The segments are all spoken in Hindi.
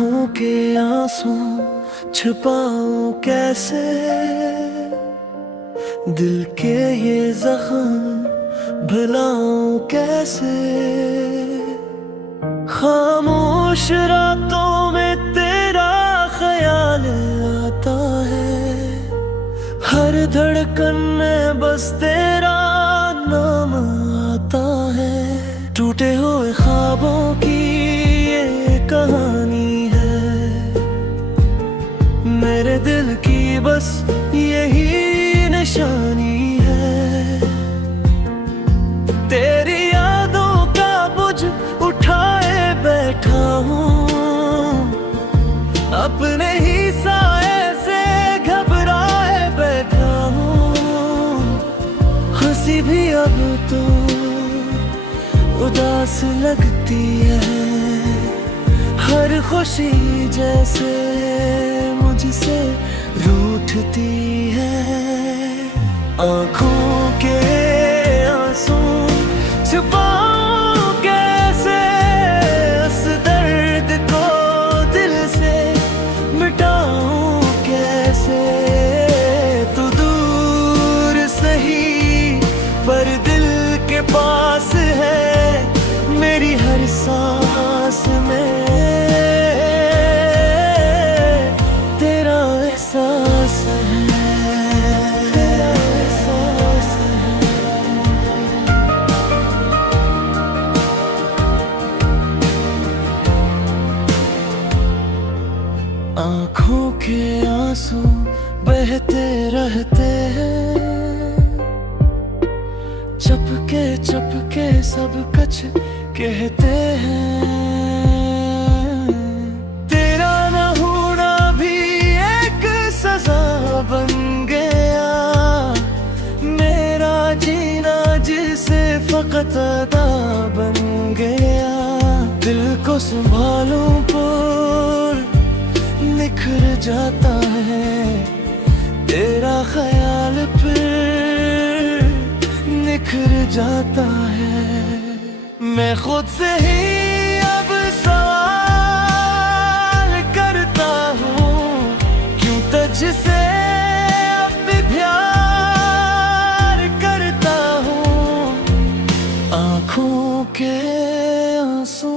आँखों के आंसू छुपाऊं कैसे, दिल के ये जख्म भुलाऊं कैसे। खामोश रातों में तेरा ख्याल आता है, हर धड़कन में बस तेरा नाम आता है। टूटे हुए ख्वाबों की ये कहानी है, मेरे दिल की बस यही निशानी है। तेरी यादों का बोझ उठाए बैठा हूँ, अपने ही साए से घबराए बैठा हूँ। हंसी भी अब तो उदास लगती है, हर खुशी जैसे मुझसे रूठती है। आँखों के आंसू छुपाऊं कैसे, इस दर्द को दिल से मिटाऊं कैसे। तू दूर सही पर दिल के पास है, मेरी हर सांस में तेरा एहसास है, तेरा एहसास है। आँखों के आंसू बहते रहते हैं, चपके चपके सब कुछ कहते हैं। तेरा न होना भी एक सजा बन गया, मेरा जीना जिसे फकत अदा बन गया। दिल को संभालूं पर निखर जाता है, तेरा ख्याल फिर निखर जाता है। मैं खुद से ही अब सवाल करता हूँ, क्यों तुझसे अब भी प्यार करता हूँ। आँखों के आंसू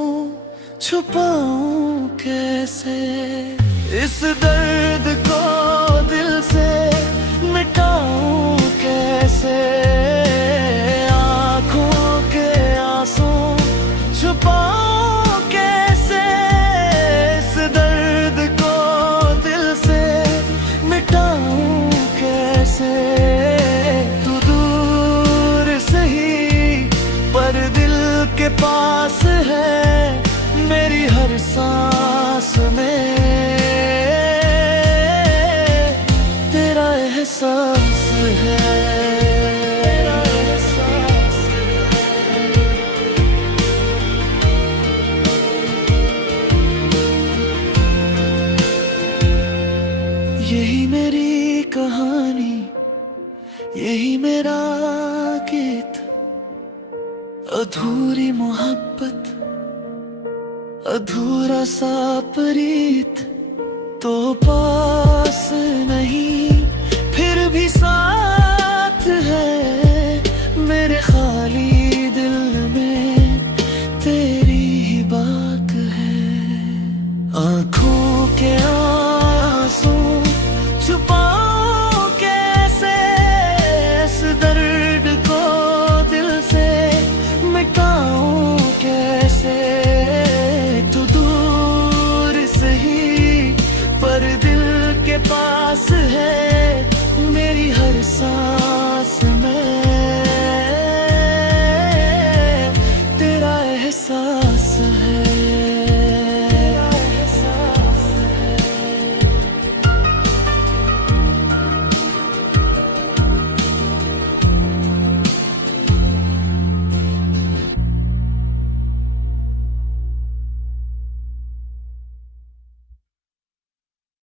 छुपाऊं कैसे, इस दर्द को दिल से मिटाऊं कैसे। आँखों के आंसू छुपाऊं कैसे, इस दर्द को दिल से मिटाऊं कैसे। तू दूर सही पर दिल के पास है, मेरी हर सांस में तेरा एहसास है, तेरा एहसास है। यही मेरी कहानी, यही मेरा गीत, अधूरी मोहब्बत, अधूरा सा प्रीत तो पा